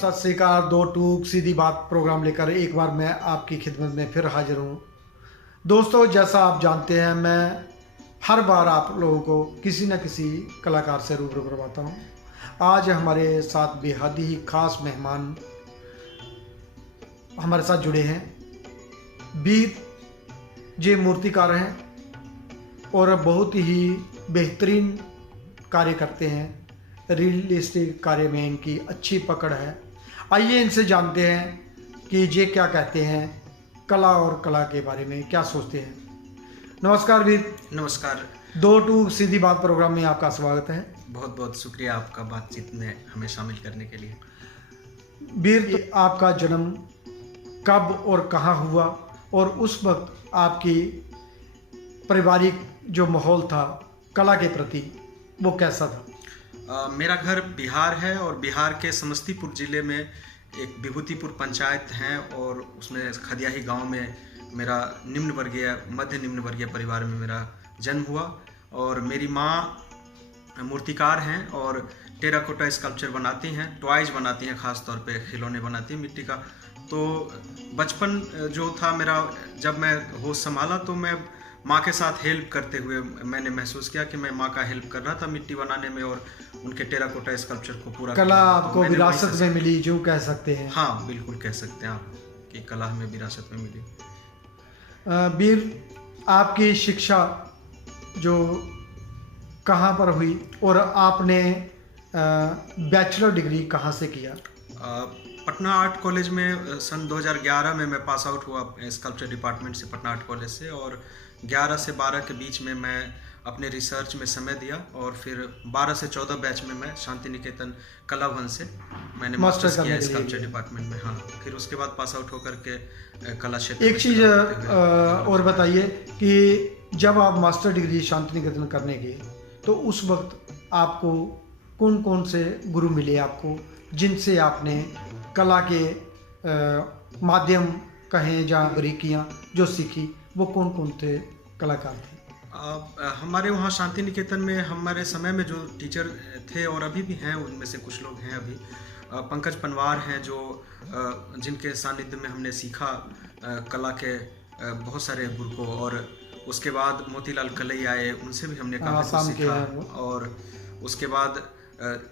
सत श्री अकाल। दो टूक सीधी बात प्रोग्राम लेकर एक बार मैं आपकी खिदमत में फिर हाजिर हूँ। दोस्तों, जैसा आप जानते हैं, मैं हर बार आप लोगों को किसी न किसी कलाकार से रूबरू करवाता हूँ। आज हमारे साथ बेहद ही खास मेहमान हमारे साथ जुड़े हैं। बीर जे मूर्तिकार हैं और बहुत ही बेहतरीन कार्य करते हैं। रियलिस्टिक कार्य में इनकी अच्छी पकड़ है। आइए इनसे जानते हैं कि ये क्या कहते हैं, कला और कला के बारे में क्या सोचते हैं। नमस्कार वीर। नमस्कार। दो टू सीधी बात प्रोग्राम में आपका स्वागत है। बहुत बहुत शुक्रिया आपका बातचीत में हमें शामिल करने के लिए। वीर, आपका जन्म कब और कहाँ हुआ और उस वक्त आपकी पारिवारिक जो माहौल था कला के प्रति वो कैसा था? मेरा घर बिहार है और बिहार के समस्तीपुर ज़िले में एक विभूतिपुर पंचायत है और उसमें खदियाही गांव में मेरा मध्य निम्न वर्गीय परिवार में मेरा जन्म हुआ। और मेरी माँ मूर्तिकार हैं और टेराकोटा स्कल्पचर बनाती हैं, टॉयज बनाती हैं, ख़ास तौर पे खिलौने बनाती हैं मिट्टी का। तो बचपन जो था मेरा, जब मैं होश संभाला तो मैं माँ के साथ हेल्प करते हुए मैंने महसूस किया कि मैं माँ का हेल्प कर रहा था मिट्टी बनाने में और उनके टेराकोटा स्कल्पचर को पूरा कला आपको विरासत में मिली, जो कह सकते हैं। हाँ, बिल्कुल कह सकते हैं आप कि कला हमें विरासत में मिली। वीर, आपकी शिक्षा जो कहाँ पर हुई और आपने बैचलर डिग्री कहाँ से किया? पटना आर्ट कॉलेज में सन 2011 में मैं पास आउट हुआ स्कल्पचर डिपार्टमेंट से, पटना आर्ट कॉलेज से। और 11 से 12 के बीच में मैं अपने रिसर्च में समय दिया और फिर 12 से 14 बैच में मैं शांति निकेतन कला भवन से मैंने मास्टर्स किया स्कल्पचर डिपार्टमेंट में। हाँ, फिर उसके बाद पास आउट होकर के कला क्षेत्र। एक चीज़ और बताइए कि जब आप मास्टर डिग्री शांति निकेतन करने गए तो उस वक्त आपको कौन कौन से गुरु मिले आपको, जिनसे आपने कला के माध्यम कहें या बारीकियाँ जो सीखी, वो कौन कौन थे कलाकार थे? हमारे वहाँ शांति निकेतन में हमारे समय में जो टीचर थे और अभी भी हैं, उनमें से कुछ लोग हैं अभी। पंकज पनवार हैं जो जिनके सानिध्य में हमने सीखा कला के बहुत सारे गुरु को। और उसके बाद मोतीलाल कलई आए, उनसे भी हमने काफ़ी कुछ सीखा। और उसके बाद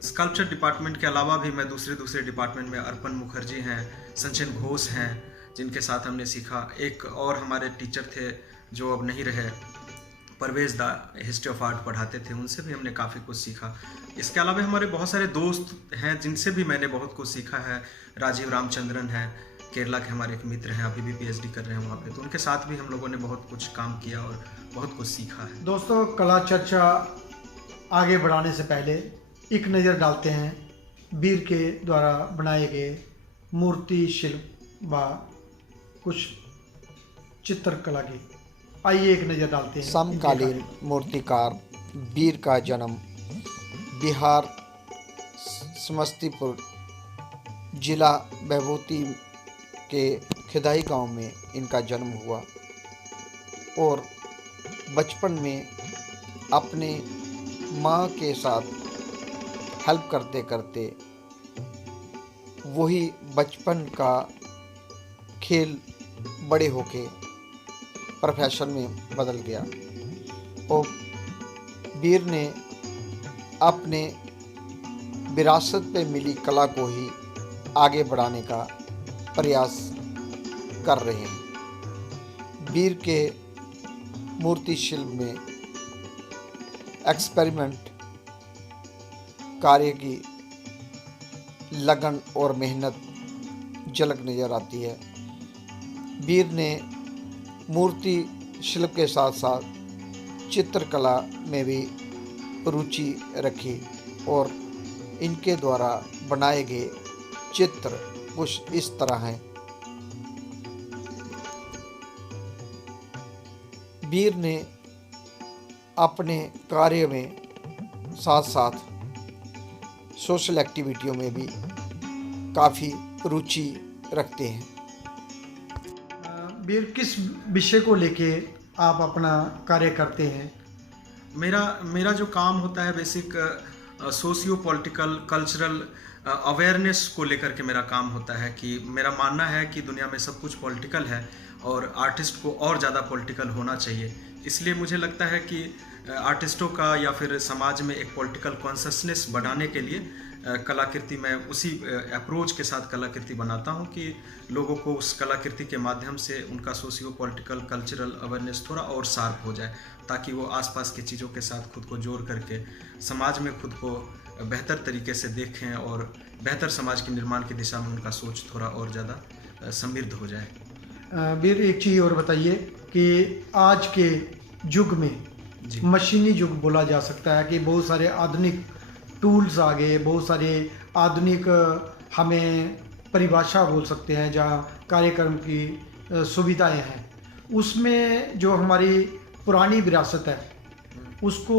स्कल्पचर डिपार्टमेंट के अलावा भी मैं दूसरे डिपार्टमेंट में अर्पण मुखर्जी हैं, संचन घोष हैं, जिनके साथ हमने सीखा। एक और हमारे टीचर थे जो अब नहीं रहे, परवेज दा, हिस्ट्री ऑफ आर्ट पढ़ाते थे, उनसे भी हमने काफ़ी कुछ सीखा। इसके अलावा हमारे बहुत सारे दोस्त हैं जिनसे भी मैंने बहुत कुछ सीखा है। राजीव रामचंद्रन हैं, केरला के हमारे एक मित्र हैं, अभी भी पीएचडी कर रहे हैं वहाँ पे, तो उनके साथ भी हम लोगों ने बहुत कुछ काम किया और बहुत कुछ सीखा है। दोस्तों, कला चर्चा आगे बढ़ाने से पहले एक नज़र डालते हैं वीर के द्वारा बनाए गए मूर्ति शिल्प व कुछ चित्रकला की। आइए एक नज़र डालते हैं। समकालीन मूर्तिकार वीर का जन्म बिहार समस्तीपुर जिला विभूति के खिदाई गांव में इनका जन्म हुआ और बचपन में अपने माँ के साथ हेल्प करते करते वही बचपन का खेल बड़े होके प्रोफेशन में बदल गया और वीर ने अपने विरासत पे मिली कला को ही आगे बढ़ाने का प्रयास कर रहे हैं। वीर के मूर्ति शिल्प में एक्सपेरिमेंट कार्य की लगन और मेहनत झलक नज़र आती है। वीर ने मूर्ति शिल्प के साथ साथ चित्रकला में भी रुचि रखी और इनके द्वारा बनाए गए चित्र कुछ इस तरह हैं। वीर ने अपने कार्य में साथ साथ सोशल एक्टिविटियों में भी काफ़ी रुचि रखते हैं। वीर, किस विषय को लेके आप अपना कार्य करते हैं? मेरा जो काम होता है basic socio political cultural awareness को लेकर के मेरा काम होता है कि मेरा मानना है कि दुनिया में सब कुछ पॉलिटिकल है और आर्टिस्ट को और ज़्यादा पॉलिटिकल होना चाहिए। इसलिए मुझे लगता है कि आर्टिस्टों का या फिर समाज में एक पॉलिटिकल कॉन्शसनेस बढ़ाने के लिए कलाकृति मैं उसी अप्रोच के साथ कलाकृति बनाता हूं कि लोगों को उस कलाकृति के माध्यम से उनका सोशियो पॉलिटिकल कल्चरल अवेयरनेस थोड़ा और शार्प हो जाए, ताकि वो आसपास की चीज़ों के साथ खुद को जोड़ करके समाज में खुद को बेहतर तरीके से देखें और बेहतर समाज के निर्माण की दिशा में उनका सोच थोड़ा और ज़्यादा समृद्ध हो जाए। वीर, एक चीज़ और बताइए कि आज के युग में मशीनी युग बोला जा सकता है कि बहुत सारे आधुनिक टूल्स आ गए, बहुत सारे आधुनिक हमें परिभाषा बोल सकते हैं जहाँ कार्यक्रम की सुविधाएं हैं, उसमें जो हमारी पुरानी विरासत है उसको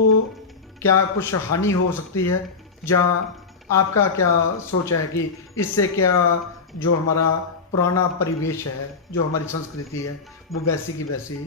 क्या कुछ हानि हो सकती है? जहाँ आपका क्या सोच है कि इससे क्या जो हमारा पुराना परिवेश है, जो हमारी संस्कृति है, वो वैसी की वैसी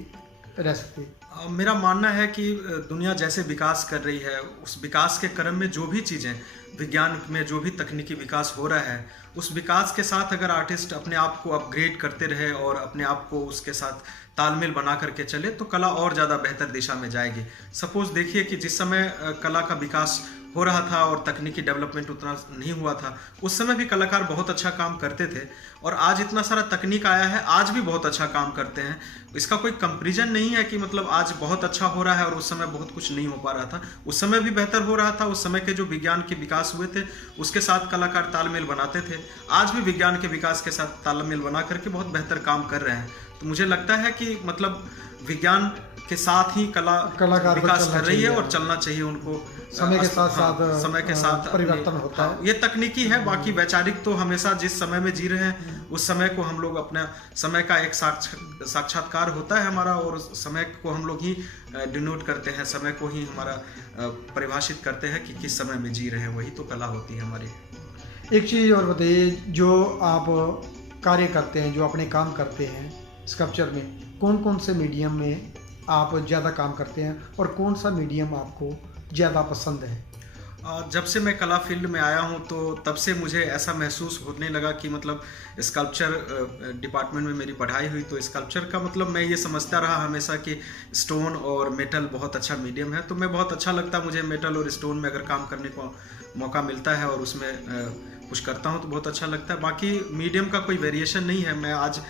रह सकती है? मेरा मानना है कि दुनिया जैसे विकास कर रही है, उस विकास के क्रम में जो भी चीज़ें विज्ञान में जो भी तकनीकी विकास हो रहा है, उस विकास के साथ अगर आर्टिस्ट अपने आप को अपग्रेड करते रहे और अपने आप को उसके साथ तालमेल बना करके चले तो कला और ज़्यादा बेहतर दिशा में जाएगी। सपोज देखिए कि जिस समय कला का विकास हो रहा था और तकनीकी डेवलपमेंट उतना नहीं हुआ था, उस समय भी कलाकार बहुत अच्छा काम करते थे और आज इतना सारा तकनीक आया है, आज भी बहुत अच्छा काम करते हैं। इसका कोई कंपैरिजन नहीं है कि मतलब आज बहुत अच्छा हो रहा है और उस समय बहुत कुछ नहीं हो पा रहा था। उस समय भी बेहतर हो रहा था, उस समय के जो विज्ञान के विकास हुए थे उसके साथ कलाकार तालमेल बनाते थे। आज भी विज्ञान के विकास के साथ तालमेल बना करके बहुत बेहतर काम कर रहे हैं। तो मुझे लगता है कि मतलब विज्ञान के साथ ही कलाकार विकास कर रही है और चलना चाहिए उनको। समय के साथ समय के साथ परिवर्तन होता है। ये तकनीकी है, बाकी वैचारिक तो हमेशा जिस समय में जी रहे हैं उस समय को हम लोग अपना समय का एक साक्षात्कार होता है हमारा, और समय को हम लोग ही डिनोट करते हैं, समय को ही हमारा परिभाषित करते हैं कि किस समय में जी रहे हैं, वही तो कला होती है हमारी। एक चीज़ और बताइए, जो आप कार्य करते हैं, जो अपने काम करते हैं स्कल्पचर में, कौन कौन से मीडियम में आप ज़्यादा काम करते हैं और कौन सा मीडियम आपको ज़्यादा पसंद है? जब से मैं कला फील्ड में आया हूं तो तब से मुझे ऐसा महसूस होने लगा कि मतलब स्कल्पचर डिपार्टमेंट में मेरी पढ़ाई हुई तो स्कल्पचर का मतलब मैं ये समझता रहा हमेशा कि स्टोन और मेटल बहुत अच्छा मीडियम है। तो मैं बहुत अच्छा लगता मुझे मेटल और स्टोन में अगर काम करने को मौका मिलता है और उसमें कुछ करता हूँ तो बहुत अच्छा लगता है। बाकी मीडियम का कोई वेरिएशन नहीं है। मैं आज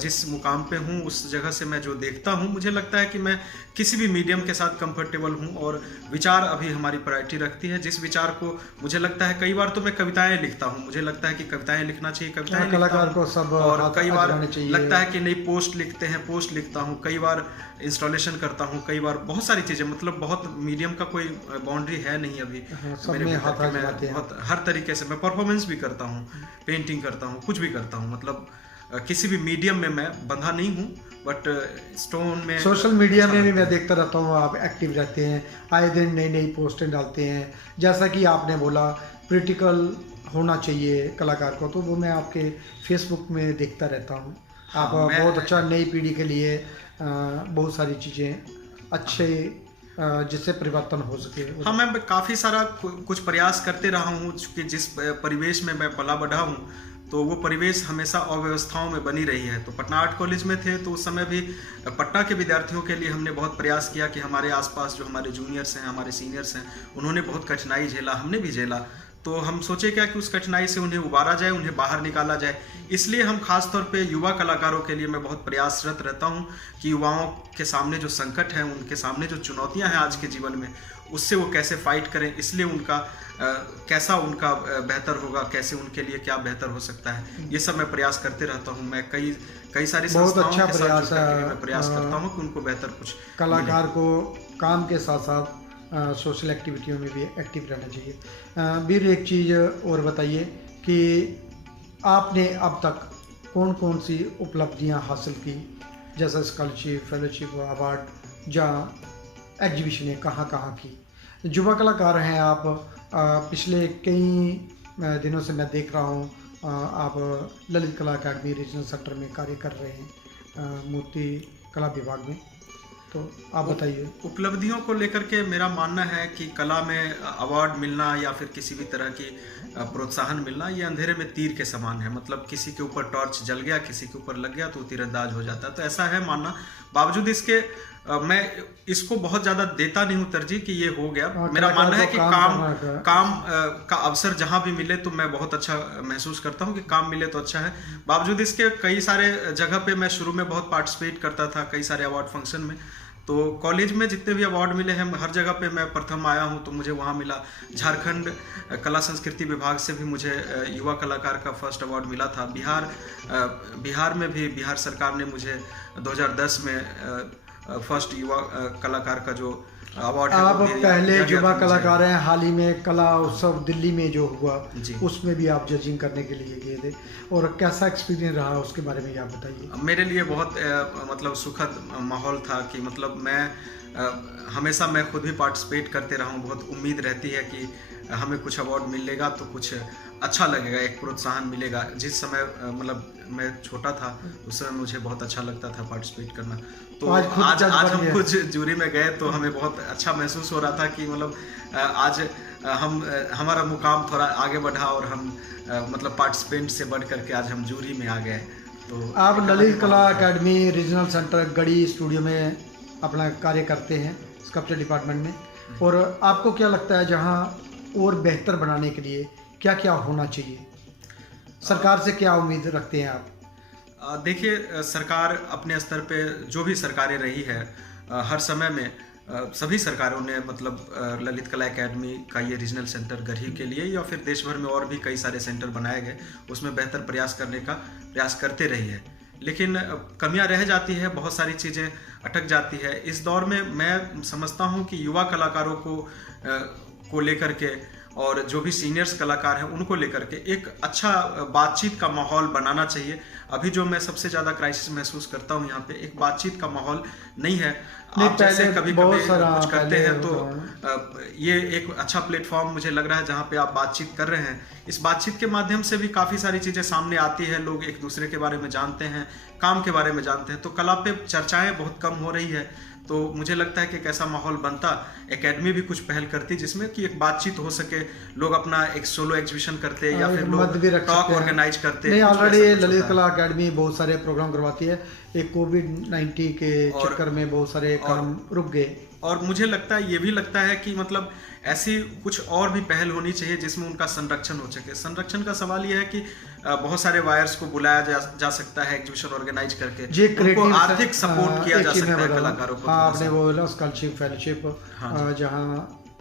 जिस मुकाम पे हूँ उस जगह से मैं जो देखता हूँ, मुझे लगता है कि मैं किसी भी मीडियम के साथ कंफर्टेबल हूँ। और विचार अभी हमारी प्रायोरिटी रखती है, जिस विचार को मुझे लगता है, कई बार तो मैं कविताएं लिखता हूँ, मुझे लगता है कि कविताएं लिखना चाहिए, कविताएं कलाकार को सब, और कई बार लगता है कि नहीं पोस्ट लिखते हैं, पोस्ट लिखता हूँ, कई बार इंस्टॉलेशन करता हूँ, कई बार बहुत सारी चीज़ें, मतलब बहुत मीडियम का कोई बाउंड्री है नहीं अभी मेरे भीतर। मैं बहुत हर तरीके से मैं परफॉर्मेंस भी करता हूँ, पेंटिंग करता हूँ, कुछ भी करता हूँ, मतलब किसी भी मीडियम में मैं बंधा नहीं हूँ। बट स्टोन में, सोशल मीडिया में भी मैं देखता रहता हूँ आप एक्टिव रहते हैं, आए दिन नई नई पोस्टें डालते हैं। जैसा कि आपने बोला प्रैक्टिकल होना चाहिए कलाकार को, तो वो मैं आपके फेसबुक में देखता रहता हूँ। आप बहुत अच्छा नई पीढ़ी के लिए बहुत सारी चीज़ें अच्छे जिससे परिवर्तन हो सके। हाँ, मैं काफ़ी सारा कुछ प्रयास करते रहा हूँ, क्योंकि जिस परिवेश में मैं पला बढ़ा हूँ तो वो परिवेश हमेशा अव्यवस्थाओं में बनी रही है। तो पटना आर्ट कॉलेज में थे तो उस समय भी पटना के विद्यार्थियों के लिए हमने बहुत प्रयास किया कि हमारे आसपास जो हमारे जूनियर्स हैं, हमारे सीनियर्स हैं, उन्होंने बहुत कठिनाई झेला, हमने भी झेला। तो हम सोचे क्या कि उस कठिनाई से उन्हें उबारा जाए, उन्हें बाहर निकाला जाए। इसलिए हम खास तौर पे युवा कलाकारों के लिए मैं बहुत प्रयासरत रहता हूँ कि युवाओं के सामने जो संकट है, उनके सामने जो चुनौतियाँ हैं आज के जीवन में, उससे वो कैसे फाइट करें, इसलिए उनका कैसा उनका बेहतर होगा, कैसे उनके लिए क्या बेहतर हो सकता है, ये सब मैं प्रयास करते रहता हूँ। मैं कई सारी संस्थाओं के साथ मैं प्रयास करता हूँ कि उनको बेहतर कुछ कलाकार को काम के साथ साथ सोशल एक्टिविटियों में भी एक्टिव रहना चाहिए। वीर, एक चीज़ और बताइए कि आपने अब तक कौन कौन सी उपलब्धियां हासिल की, जैसे स्कॉलरशिप, फेलोशिप, अवार्ड, जहाँ एग्जीबिशनें कहाँ कहाँ की? युवा कलाकार हैं आप, पिछले कई दिनों से मैं देख रहा हूँ आप ललित कला अकादमी रीजनल सेक्टर में कार्य कर रहे हैं, मूर्ति कला विभाग में। तो आप बताइए। उपलब्धियों को लेकर के मेरा मानना है कि कला में अवार्ड मिलना या फिर किसी भी तरह की प्रोत्साहन मिलना, ये अंधेरे में तीर के समान है। मतलब किसी के ऊपर टॉर्च जल गया, किसी के ऊपर लग गया तो तीरंदाज हो जाता है। तो ऐसा है मानना। बावजूद इसके मैं इसको बहुत ज़्यादा देता नहीं हूँ तरजीह कि ये हो गया। मेरा मानना है कि काम का अवसर जहाँ भी मिले तो मैं बहुत अच्छा महसूस करता हूँ कि काम मिले तो अच्छा है। बावजूद इसके कई सारे जगह पे मैं शुरू में बहुत पार्टिसिपेट करता था, कई सारे अवार्ड फंक्शन में। तो कॉलेज में जितने भी अवार्ड मिले हैं, हर जगह पे मैं प्रथम आया हूँ, तो मुझे वहाँ मिला। झारखंड कला संस्कृति विभाग से भी मुझे युवा कलाकार का फर्स्ट अवार्ड मिला था। बिहार में भी बिहार सरकार ने मुझे 2010 में फर्स्ट युवा कलाकार का जो अवार्ड है, आप पहले युवा कलाकार हैं। हाल ही में कला उत्सव दिल्ली में जो हुआ उसमें भी आप जजिंग करने के लिए गए थे, और कैसा एक्सपीरियंस रहा उसके बारे में आप बताइए। मेरे लिए बहुत मतलब सुखद माहौल था कि मतलब मैं हमेशा मैं खुद भी पार्टिसिपेट करते रहा हूँ। बहुत उम्मीद रहती है कि हमें कुछ अवार्ड मिलेगा तो कुछ अच्छा लगेगा, एक प्रोत्साहन मिलेगा। जिस समय मतलब मैं छोटा था उस समय मुझे बहुत अच्छा लगता था पार्टिसिपेट करना। तो आज हम कुछ जूरी में गए तो हमें बहुत अच्छा महसूस हो रहा था कि मतलब आज हमारा मुकाम थोड़ा आगे बढ़ा और हम मतलब पार्टिसिपेंट से बढ़ करके आज हम जूरी में आ गए। तो आप ललित कला एकेडमी रीजनल सेंटर गढ़ी स्टूडियो में अपना कार्य करते हैं स्कल्पचर डिपार्टमेंट में, और आपको क्या लगता है जहां और बेहतर बनाने के लिए क्या क्या होना चाहिए? सरकार से क्या उम्मीद रखते हैं आप? देखिए, सरकार अपने स्तर पे जो भी सरकारें रही है, हर समय में सभी सरकारों ने मतलब ललित कला एकेडमी का ये रीजनल सेंटर गढ़ी के लिए या फिर देश भर में और भी कई सारे सेंटर बनाए गए, उसमें बेहतर प्रयास करने का प्रयास करते रही है। लेकिन कमियां रह जाती है, बहुत सारी चीज़ें अटक जाती है। इस दौर में मैं समझता हूं कि युवा कलाकारों को लेकर के और जो भी सीनियर्स कलाकार हैं उनको लेकर के एक अच्छा बातचीत का माहौल बनाना चाहिए। अभी जो मैं सबसे ज़्यादा क्राइसिस महसूस करता हूँ यहाँ पे, एक बातचीत का माहौल नहीं है। आप जैसे कभी कभी कुछ करते हैं तो ये एक अच्छा प्लेटफॉर्म मुझे लग रहा है जहाँ पे आप बातचीत कर रहे हैं। इस बातचीत के माध्यम से भी काफ़ी सारी चीज़ें सामने आती है, लोग एक दूसरे के बारे में जानते हैं, काम के बारे में जानते हैं। तो कला पे चर्चाएं बहुत कम हो रही है। तो मुझे लगता है कि एक ऐसा माहौल बनता, एकेडमी भी कुछ पहल करती जिसमें कि एक बातचीत हो सके, लोग अपना एक सोलो एग्जीबिशन करते या फिर लोग टॉक ऑर्गेनाइज करते। नहीं, ऑलरेडी ललित कला एकेडमी बहुत सारे प्रोग्राम करवाती है। एक कोविड-19 के चक्कर में बहुत सारे काम रुक गए, और मुझे लगता है, ये भी लगता है कि मतलब ऐसी कुछ और भी पहल होनी चाहिए जिसमें उनका संरक्षण हो सके। संरक्षण का सवाल ये है कि बहुत सारे वायर्स को बुलाया जा सकता है एग्जीबिशन ऑर्गेनाइज करके, उनको आर्थिक सपोर्ट किया जा सकता है कलाकारों को। आपने वो स्कॉलरशिप फेलोशिप जहाँ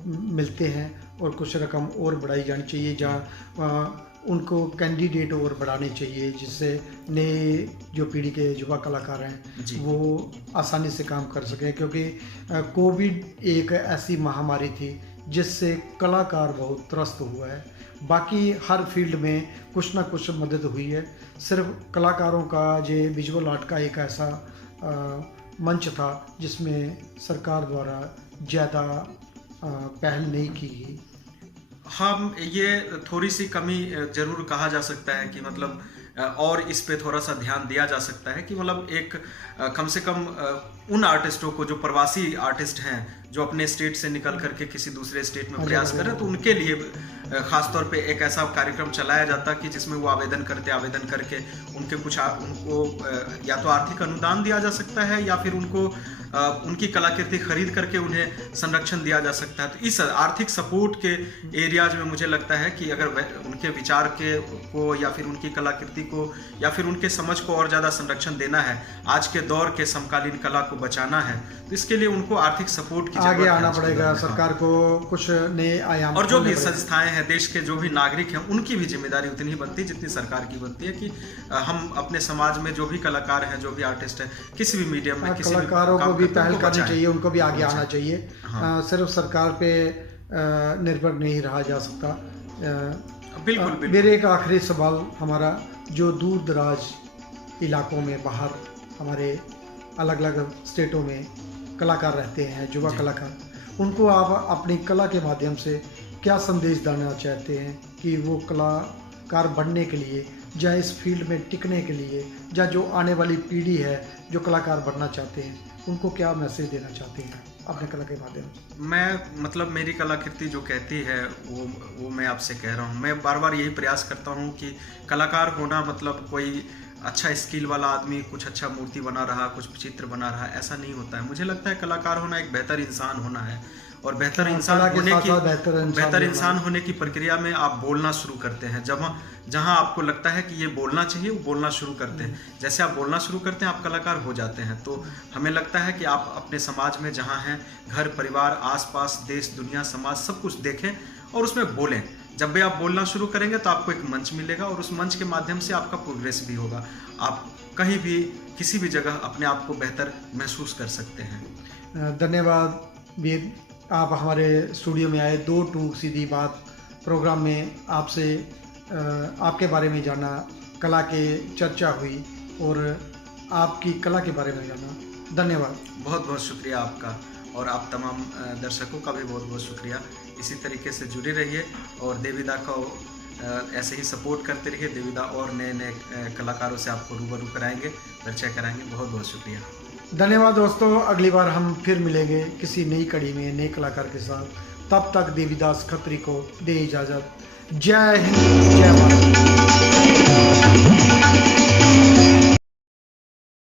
मिलते हैं, और कुछ रकम और बढ़ाई जानी चाहिए, जहाँ उनको कैंडिडेट और बढ़ाने चाहिए जिससे नए जो पीढ़ी के युवा कलाकार हैं वो आसानी से काम कर सकें। क्योंकि कोविड एक ऐसी महामारी थी जिससे कलाकार बहुत त्रस्त हुआ है। बाकी हर फील्ड में कुछ ना कुछ मदद हुई है। सिर्फ कलाकारों का ये विजुअल आर्ट का एक ऐसा मंच था जिसमें सरकार द्वारा ज़्यादा पहल नहीं की गई। हाँ, ये थोड़ी सी कमी जरूर कहा जा सकता है कि मतलब और इस पे थोड़ा सा ध्यान दिया जा सकता है कि मतलब एक कम से कम उन आर्टिस्टों को जो प्रवासी आर्टिस्ट हैं, जो अपने स्टेट से निकल करके किसी दूसरे स्टेट में प्रयास करें, तो उनके लिए खासतौर पे एक ऐसा कार्यक्रम चलाया जाता कि जिसमें वो आवेदन करके उनको या तो आर्थिक अनुदान दिया जा सकता है या फिर उनको उनकी कलाकृति खरीद करके उन्हें संरक्षण दिया जा सकता है। तो इस आर्थिक सपोर्ट के एरियाज में मुझे लगता है कि अगर उनके विचार को या फिर उनकी कलाकृति को या फिर उनके समझ को और ज़्यादा संरक्षण देना है, आज के दौर के समकालीन कला को बचाना है, तो इसके लिए उनको आर्थिक सपोर्ट की आगे आना पड़ेगा। सरकार को कुछ नए आयाम, और जो भी संस्थाएं हैं, देश के जो भी नागरिक हैं, उनकी भी जिम्मेदारी उतनी ही बनती है जितनी सरकार की बनती है कि हम अपने समाज में जो भी कलाकार हैं, जो भी आर्टिस्ट हैं, किसी भी मीडियम में किसी कलाकारों को भी पहल करनी चाहिए, उनको भी आगे आना चाहिए। सिर्फ सरकार पे निर्भर नहीं रहा जा सकता। बिल्कुल। मेरे एक आखिरी सवाल हमारा, जो दूर दराज इलाकों में बाहर हमारे अलग अलग स्टेटों में कलाकार रहते हैं, युवा कलाकार, उनको आप अपनी कला के माध्यम से क्या संदेश देना चाहते हैं कि वो कलाकार बनने के लिए, या इस फील्ड में टिकने के लिए, या जो आने वाली पीढ़ी है जो कलाकार बनना चाहते हैं, उनको क्या मैसेज देना चाहते हैं अपने कला के माध्यम से? मैं मतलब मेरी कलाकृति जो कहती है वो मैं आपसे कह रहा हूँ। मैं बार बार यही प्रयास करता हूँ कि कलाकार होना मतलब कोई अच्छा स्किल वाला आदमी कुछ अच्छा मूर्ति बना रहा, कुछ चित्र बना रहा, ऐसा नहीं होता है। मुझे लगता है कलाकार होना एक बेहतर इंसान होना है, और बेहतर इंसान होने की प्रक्रिया में आप बोलना शुरू करते हैं। जहाँ आपको लगता है कि ये बोलना चाहिए, वो बोलना शुरू करते हैं। जैसे आप बोलना शुरू करते हैं, आप कलाकार हो जाते हैं। तो हमें लगता है कि आप अपने समाज में जहाँ हैं, घर परिवार आसपास देश दुनिया समाज सब कुछ देखें और उसमें बोलें। जब भी आप बोलना शुरू करेंगे तो आपको एक मंच मिलेगा, और उस मंच के माध्यम से आपका प्रोग्रेस भी होगा। आप कहीं भी किसी भी जगह अपने आप को बेहतर महसूस कर सकते हैं। धन्यवाद वीर, आप हमारे स्टूडियो में आए। 2 टूक सीधी बात प्रोग्राम में आपसे आपके बारे में जाना, कला के चर्चा हुई और आपकी कला के बारे में जाना। धन्यवाद। बहुत बहुत शुक्रिया आपका, और आप तमाम दर्शकों का भी बहुत बहुत शुक्रिया। इसी तरीके से जुड़े रहिए और देवीदा को ऐसे ही सपोर्ट करते रहिए। देवीदा और नए नए कलाकारों से आपको रूबरू कराएंगे, परिचय कराएंगे। बहुत बहुत शुक्रिया। धन्यवाद दोस्तों, अगली बार हम फिर मिलेंगे किसी नई कड़ी में नए कलाकार के साथ। तब तक देवीदास खत्री को दे इजाज़त। जय हिंद, जय भारत।